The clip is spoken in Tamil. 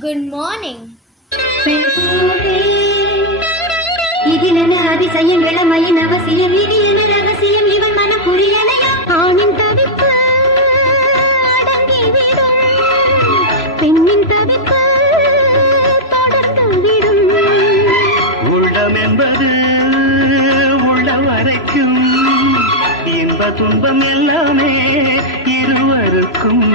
Good morning. இதிலென அதிசயம் இளமையின் அவசியம் இதிலென ரகசியம் இவன் மனம் புரியலையா ஆணின் தவிப்பு அடங்கிவிடும் பெண்ணின் தவிப்பு தொடர்ந்து விடும் உள்ளம் என்பது உள்ள வரைக்கும் இன்ப துன்பம் எல்லாமே இருவருக்கும்